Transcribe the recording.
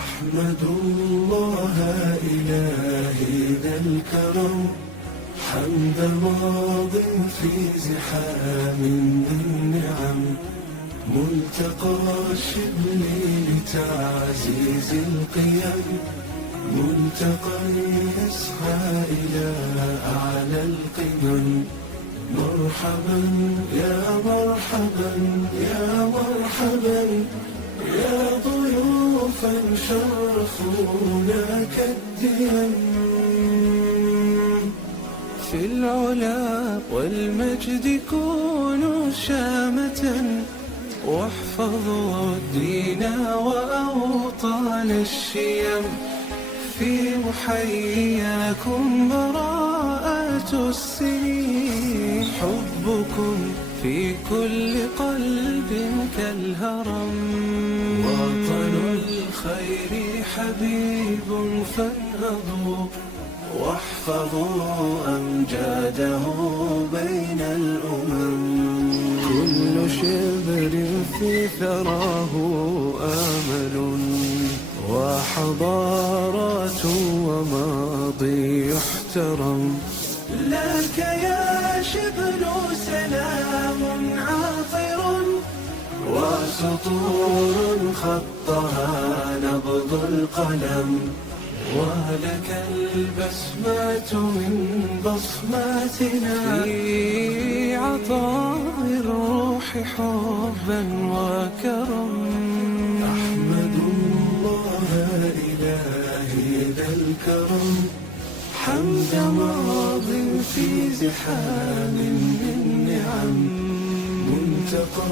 أحمد الله إلهي ذا الكرم حمد ماض في زحام النعم ملتقى الشبل لتعزيز القيم ملتقى يسعى إلى أعلى القمم مرحبا يا مرحبا يا مرحبا يا ضيوفا شرفونا كالديم في العلا والمجد كونوا شامة واحفظوا الدين وأوطان الشيم في محياكم براءة السنين حبكم في كل قلب كالهرم وطن الخير حبيب فانهضوا واحفظوا أمجاده بين الأمم كل شبر في ثراه آمل وحضارات وماضي يحترم لك يا شبل سلام عاطر وسطور خطها نبض القلم ولك البسمات من بصماتنا في عطاء الروح حبا وكرم أحمد الله إلهي ذا الكرم حمد ماض في زحام النعم منتقى